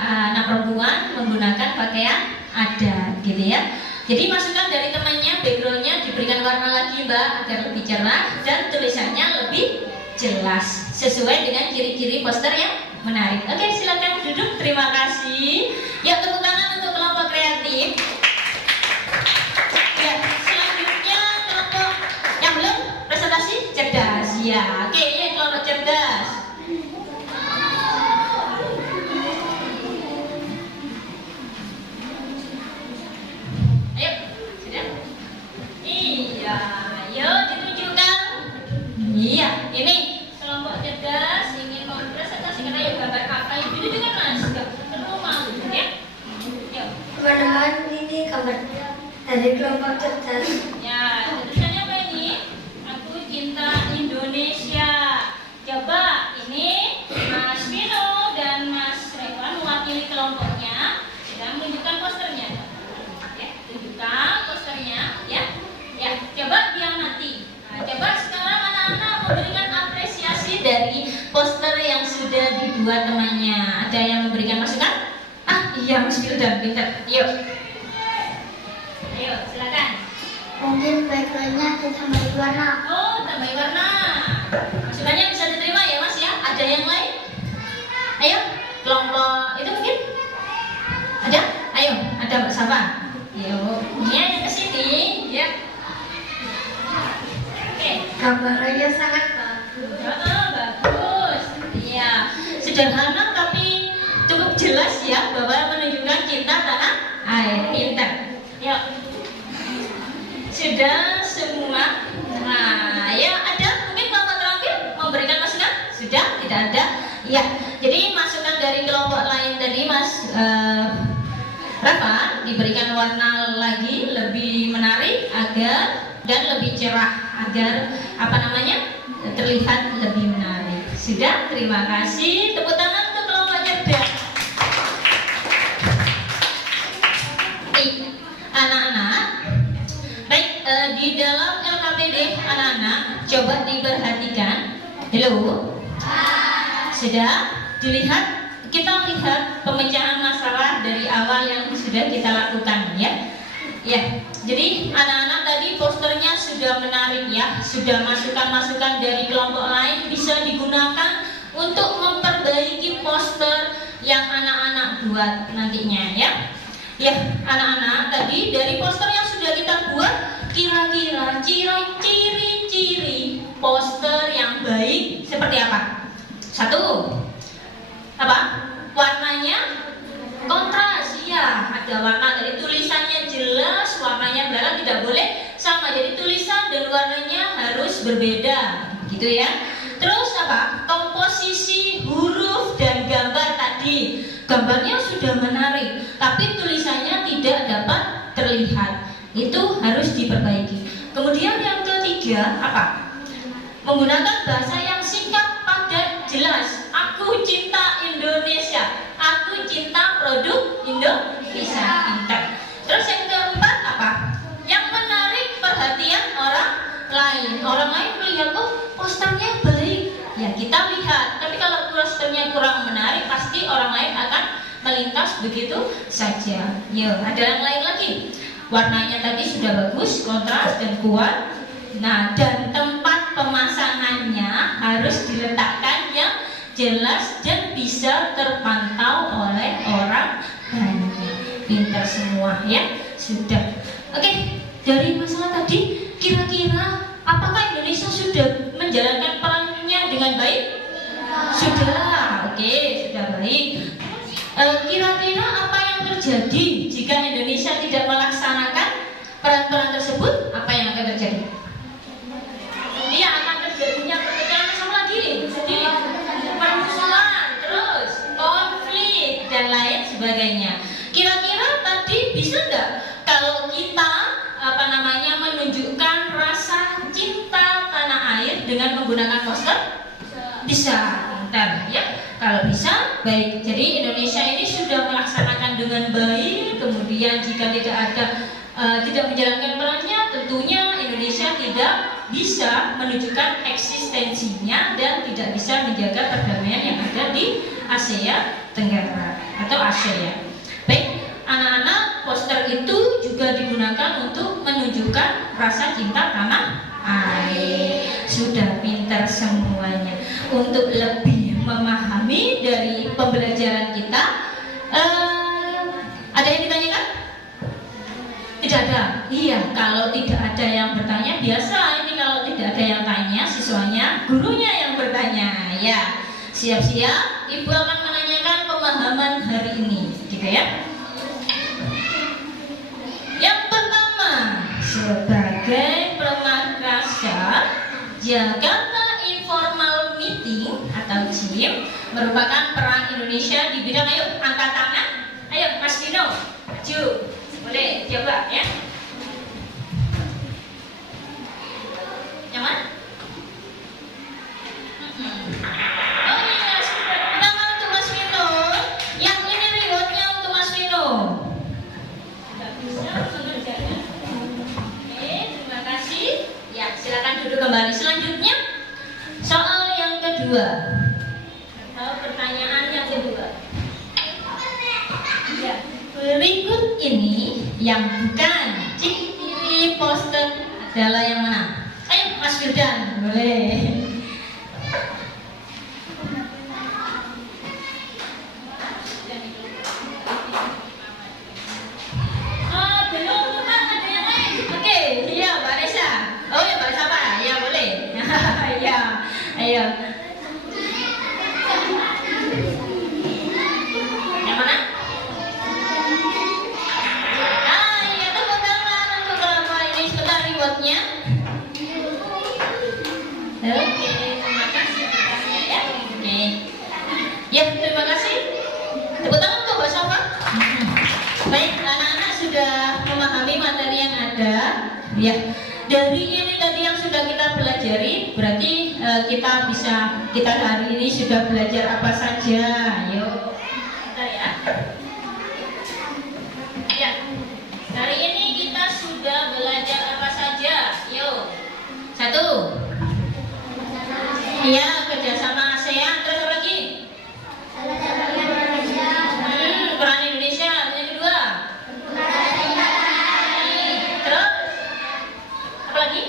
anak perempuan menggunakan pakaian adat, gitu ya. Jadi masukan dari temannya, backgroundnya diberikan warna lagi Mbak agar lebih cerah dan tulisannya lebih jelas sesuai dengan ciri-ciri poster yang menarik. Oke, silakan duduk. Terima kasih. Ya, tepuk tangan untuk kelompok kreatif. Ya, selanjutnya kelompok yang belum presentasi cerdas. Ya, oke, ini kelompok cerdas. Ayo, sudah? Iya, ayo ditunjukkan. Iya, ini kelompok cerdas ingin mempresentasikan. Ayo, gambar apa yang ditunjukkan Mas? Gak perlu malu ya. Yuk. Teman-teman, ini gambar dari kelompok cerdas. Ya, tulisannya apa ini? Aku cinta Indonesia. Coba ini Mas Vino dan Mas Rewan mewakili kelompoknya sedang menunjukkan posternya. Ya, tunjukkan posternya, ya. Ya, coba diamati. Nah, coba sekarang anak-anak memberikan apresiasi dari poster yang sudah dibuat temannya. Ada yang memberikan masukan? Ah, iya Mas Vino dan pintar. Yuk. Ayo, silakan. Mungkin backgroundnya ditambahi warna. Oh, tambahi warna. Masukannya bisa diterima ya Mas ya. Ada yang lain? Ayo, kelompok itu mungkin? Ada? Ayo, ada Mbak Safa. Yuk, ini yang kesini. Ya. Oke. Gambarnya sangat bagus. Oh, bagus. Iya, sederhana tapi cukup jelas ya bahwa menunjukkan cinta tanah air. Pintar. Yuk. Sudah semua? Nah, ya ada mungkin kelompok terakhir memberikan masukan? Sudah? Tidak ada? Ya, jadi masukan dari kelompok lain tadi Mas Rafa diberikan warna lagi lebih menarik agar dan lebih cerah agar terlihat lebih menarik. Sudah? Terima kasih. Tepuk tangan untuk kelompok cerdas. Anak-anak, baik, di dalam LKPD anak-anak coba diperhatikan. Halo, sudah dilihat? Kita lihat pemecahan masalah dari awal yang sudah kita lakukan ya. Ya, jadi anak-anak tadi posternya sudah menarik ya, sudah masukan-masukan dari kelompok lain bisa digunakan untuk memperbaiki poster yang anak-anak buat nantinya ya. Ya, anak-anak tadi dari poster yang sudah kita buat, kira-kira ciri-ciri poster yang baik seperti apa? Satu, apa? Warnanya kontras, ya, ada warna dari tulisannya jelas, warnanya benar tidak boleh sama, jadi tulisan dan warnanya harus berbeda, gitu ya. Terus apa? Komposisi huruf dan gambar tadi, gambarnya sudah menarik, tapi tulisannya tidak dapat terlihat, itu harus diperbaiki. Kemudian yang ketiga apa? Menggunakan bahasa yang singkat, padat, jelas. Aku cinta Indonesia, aku cinta produk Indonesia. Pintar. Terus yang keempat apa? Yang menarik perhatian orang lain. Orang lain melihat, oh posternya baik, ya kita lihat. Tapi kalau posternya kurang menarik, pasti orang lain akan melintas begitu saja. Yo, ada yang lain lagi. Warnanya tadi sudah bagus, kontras dan kuat. Nah, dan tempat pemasangannya harus diletakkan yang jelas dan bisa terpantau oleh orang banyak. Pintar semua ya. Sudah. Oke, dari masalah tadi kira-kira apakah Indonesia sudah menjalankan perannya dengan baik? Sudah. Oke, sudah baik. Kira-kira apa yang terjadi jika Indonesia tidak melaksanakan peran-peran tersebut? Apa yang akan terjadi? Dia akan terjadinya perpecahan sama lagi, permusuhan, terus konflik dan lain sebagainya. Kira-kira tadi bisa nggak kalau kita menunjukkan rasa cinta tanah air dengan menggunakan poster? Bisa, pintar ya. Kalau bisa, baik. Jadi Indonesia ini sudah melaksanakan dengan baik. Kemudian jika tidak menjalankan perannya, tentunya Indonesia tidak bisa menunjukkan eksistensinya dan tidak bisa menjaga perdamaian yang ada di Asia Tenggara atau ASEAN. Baik, anak-anak, poster itu juga digunakan untuk menunjukkan rasa cinta tanah air. Sudah pintar semuanya. Untuk lebih memahami dari pembelajaran kita, ada yang ditanyakan? Tidak ada? Iya, kalau tidak ada yang bertanya, biasa ini kalau tidak ada yang tanya, siswanya, gurunya yang bertanya. Ya, siap-siap, Ibu akan menanyakan pemahaman hari ini, gitu ya. Yang pertama, sebagai pemakrasa, Jakarta Informal Meeting atau JIM merupakan peran Indonesia di bidang, ayo angkat tangan, ayo Mas Dino, maju. Boleh coba ya. Yang mana? Oh iya, tangan untuk Mas Vino. Yang ini rewardnya untuk Mas Vino. Tidak bisa mengerjakan. Oke, terima kasih. Ya, silakan duduk kembali. Selanjutnya, soal yang kedua. Atau pertanyaan yang kedua. Ya. Berikut ini yang bukan ciri poster adalah yang mana? Ayo Mas Firdan, boleh. Belum teman, ada yang lain? Oke, iya Mbak Reza. Oh ya Mbak Sapa, ya boleh. Ya, ayo. Yang mana? Sebentar, Baik, anak-anak sudah memahami materi yang ada. Ya, dari ini tadi yang sudah kita pelajari, berarti kita hari ini sudah belajar apa saja. Yuk, kita ya. Ya, hari ini kita sudah belajar apa saja. Yuk, 1. Iya, kerjasama ASEAN. Terus apa lagi? Peran Indonesia. Yang kedua. Terus apa lagi?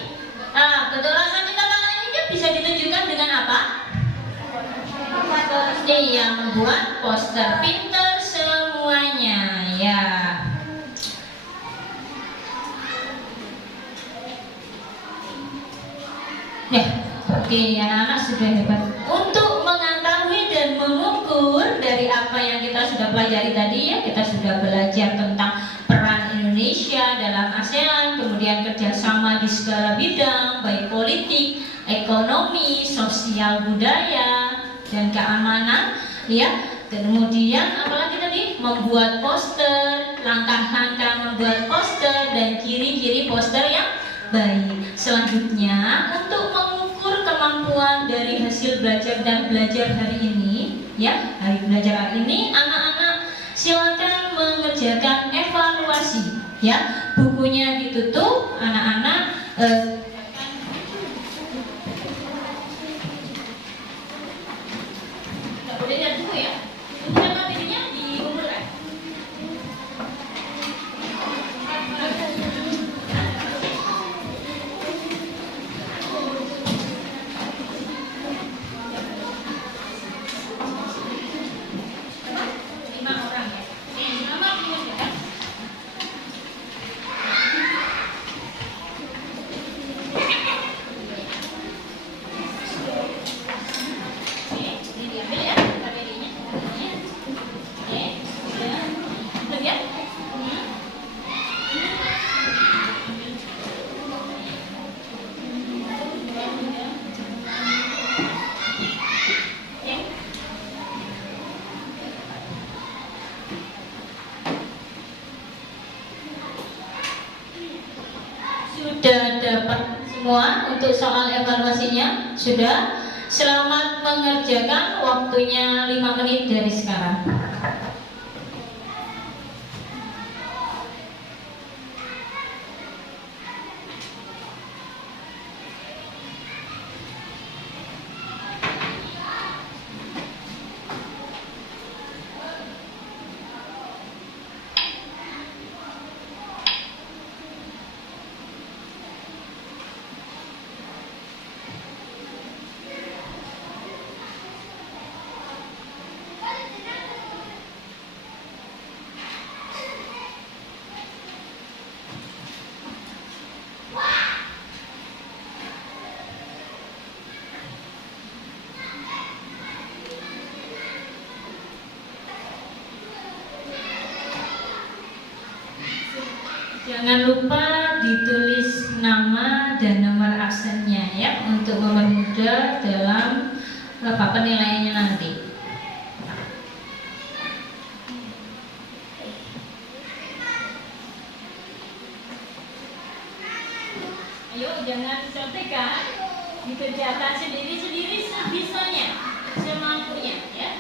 Nah, ketulasan kita tangan ini bisa ditunjukkan dengan apa? Iya, membuat poster. Pinter semuanya ya. Ya, oke, anak-anak sudah hebat. Untuk mengetahui dan mengukur dari apa yang kita sudah pelajari tadi ya, kita sudah belajar tentang peran Indonesia dalam ASEAN, kemudian kerjasama di segala bidang, baik politik, ekonomi, sosial, budaya, dan keamanan, ya. Kemudian apalagi tadi, membuat poster, langkah-langkah membuat poster dan ciri-ciri poster yang baik. Selanjutnya, untuk mengukur kemampuan dari hasil belajar dan belajar hari ini, ya, hari belajar hari ini, anak-anak silakan mengerjakan evaluasi, ya. Bukunya ditutup, anak-anak Nggak boleh lihat buku ya. Buku dan materinya dikumpulkan. Sudah dapat semua untuk soal evaluasinya? Sudah? Selamat mengerjakan, waktunya 5 menit dari sekarang. Jangan lupa ditulis nama dan nomor absennya ya, untuk mempermudah dalam penilaiannya nanti. Ayo, jangan contekan, dikerjakan sendiri-sendiri sebisanya, semampunya ya.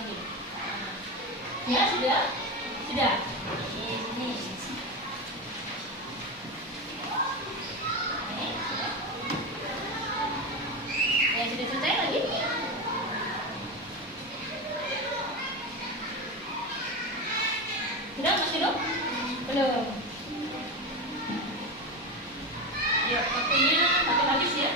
lagi. Ya, sudah? Sudah? Ini. Ya, sudah selesai lagi? Sudah, masih belum? Belum. Ya, waktunya sampai habis ya.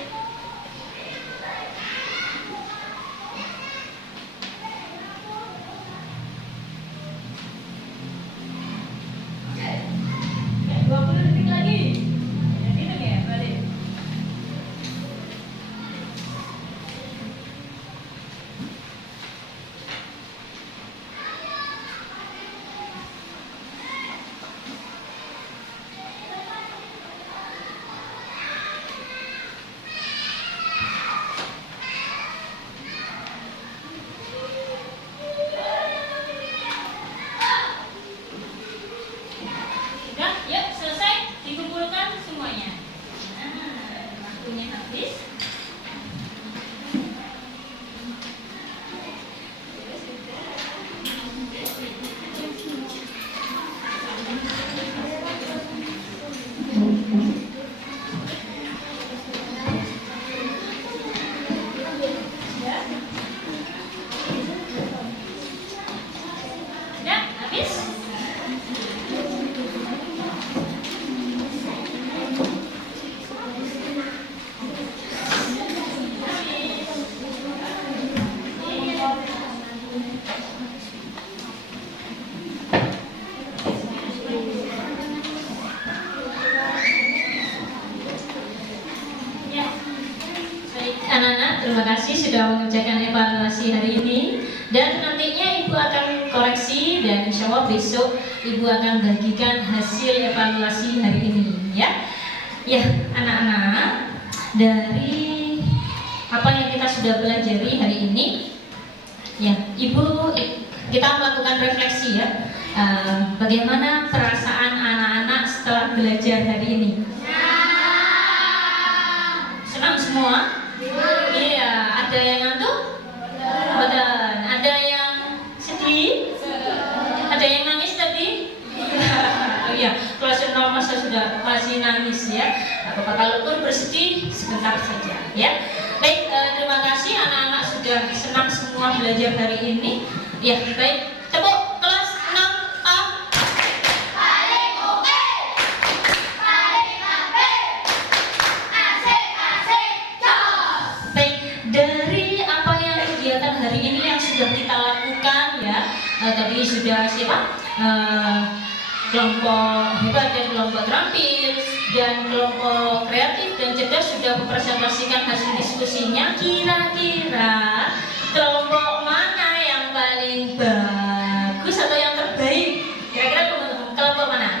Ya, 20 detik lagi. Ya, gitu ya, balik. Sudah, yuk selesai dikumpulkan semuanya. Nah, waktunya habis. Sudah, habis. Ya. Baik, anak-anak, terima kasih sudah mengerjakan evaluasi hari ini. Dan nantinya Ibu akan koreksi dan insya Allah besok Ibu akan bagikan hasil evaluasi hari ini, ya. Ya, anak-anak, dari apa yang kita sudah pelajari hari ini, ya, Ibu, kita melakukan refleksi ya. Bagaimana perasaan anak-anak setelah belajar hari ini? Senang semua? Iya, ada yang ngantuk? Betul. Ada yang sedih? Ada yang nangis tadi? Oh iya, kelas 0 masa sudah masih nangis ya. Apa kalaupun bersedih sebentar saja ya. Baik, terima kasih anak-anak sudah senang semua belajar hari ini. Ya, baik. Tepuk kelas 6A. Paling oke, paling apik, asik-asik, jos. Baik, dari apa yang kegiatan hari ini yang sudah kita lakukan ya, tadi sudah siapa? Kelompok hebat dan kelompok terampil dan kelompok kreatif dan cerdas sudah mempresentasikan hasil diskusinya. Kira-kira kelompok mana yang paling bagus atau yang terbaik? Kira-kira teman-teman kelompok mana?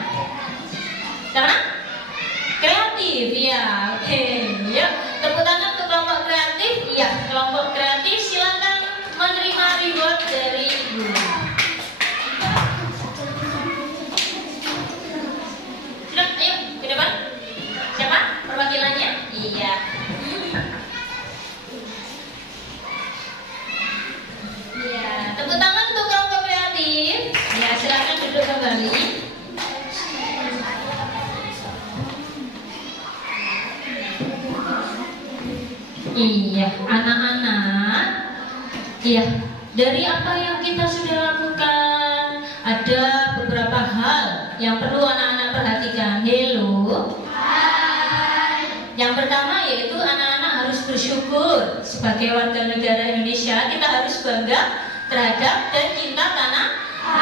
Karena kreatif ya. Oke, yuk tepuk tangan untuk kelompok kreatif. Ya, kelompok kreatif silakan menerima reward dari Ibu. Sudah, ayo ke depan. Siapa perwakilannya? Iya. Iya, tepuk tangan untuk kelompok kreatif. Ya, silakan duduk kembali. Iya, anak-anak. Iya, dari apa yang kita sudah lakukan, ada beberapa hal yang perlu anak-anak perhatikan. Hello. Yang pertama yaitu anak-anak harus bersyukur sebagai warga negara Indonesia. Kita harus bangga terhadap dan cinta tanah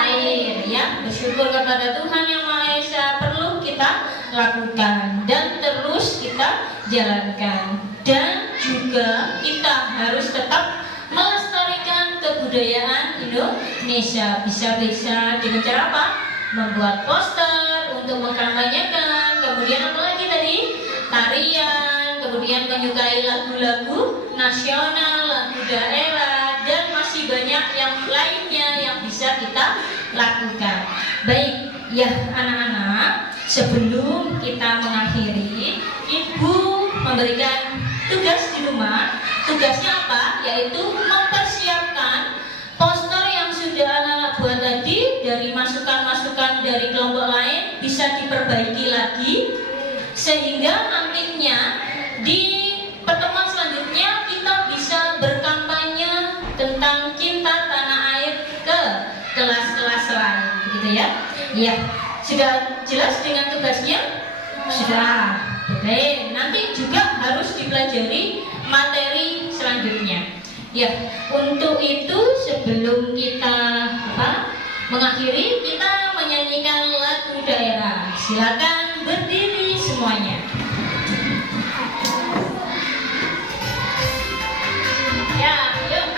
air, ya. Bersyukur kepada Tuhan Yang Maha Esa perlu kita lakukan dan terus kita jalankan. Dan juga kita harus tetap melestarikan kebudayaan Indonesia. Bisa dengan cara apa? Membuat poster untuk mengkampanyekan. Kemudian apa lagi tadi? Tarian. Kemudian menyukai lagu-lagu nasional, lagu daerah, dan masih banyak yang lainnya yang bisa kita lakukan. Baik, ya anak-anak, sebelum kita mengakhiri, Ibu memberikan tugas di rumah. Tugasnya apa? Yaitu mempersiapkan poster yang dari masukan-masukan dari kelompok lain bisa diperbaiki lagi, sehingga nantinya di pertemuan selanjutnya kita bisa berkampanye tentang cinta tanah air ke kelas-kelas lain, gitu ya. Iya, sudah jelas dengan tugasnya? Sudah. Oke, nanti juga harus dipelajari materi selanjutnya. Ya, untuk itu sebelum kita mengakhiri, kita menyanyikan lagu daerah. Silakan berdiri semuanya. Ya, yuk.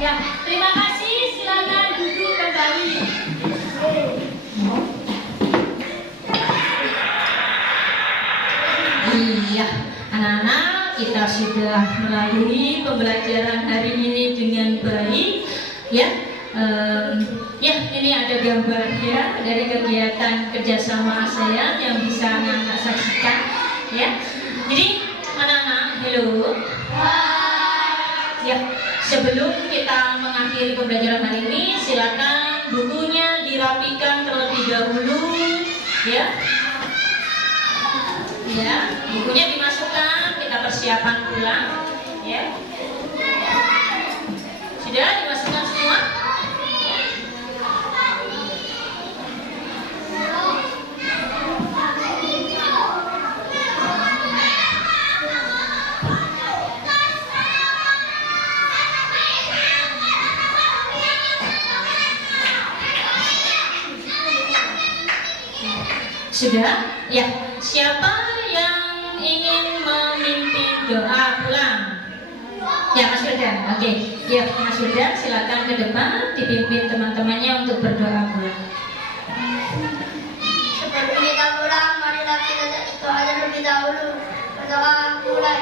Ya, terima kasih. Silakan duduk kembali. Iya, anak-anak, kita sudah melalui pembelajaran hari ini dengan baik. Ya, ya, ini ada gambar ya dari kegiatan kerjasama ASEAN yang bisa anak-anak saksikan. Ya, jadi anak-anak, halo. Ya, sebelum kita mengakhiri pembelajaran hari ini, silakan bukunya dirapikan terlebih dahulu, ya. Ya, bukunya dimasukkan, kita persiapan pulang, ya. Sudah dimasukkan semua? Sudah? Ya. Siapa yang ingin memimpin doa pulang? Ya, Mas Firdan. Oke. Ya, Mas Firdan, silakan ke depan dipimpin teman-temannya untuk berdoa pulang. Sebelum kita pulang, marilah kita berdoa terlebih dahulu. Berdoa mulai.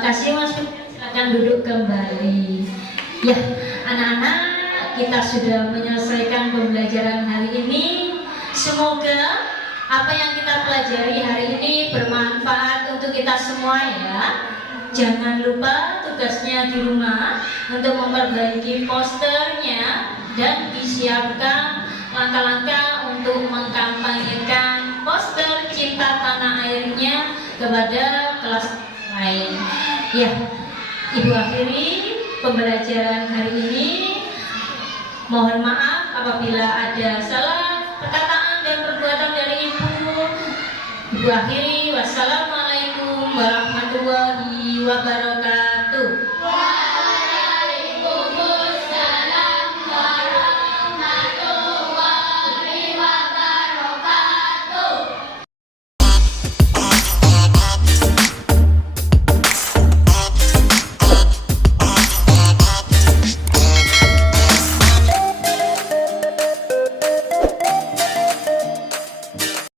Terima kasih Mas. Silakan duduk kembali. Ya, anak-anak, kita sudah menyelesaikan pembelajaran hari ini. Semoga apa yang kita pelajari hari ini bermanfaat untuk kita semua ya. Jangan lupa tugasnya di rumah untuk memperbaiki posternya dan disiapkan langkah-langkah untuk mengkampanyekan poster cinta tanah airnya kepada kelas lain. Ya, Ibu akhiri pembelajaran hari ini. Mohon maaf apabila ada salah perkataan dan perbuatan dari Ibu. Ibu akhiri, wassalamualaikum warahmatullahi wabarakatuh.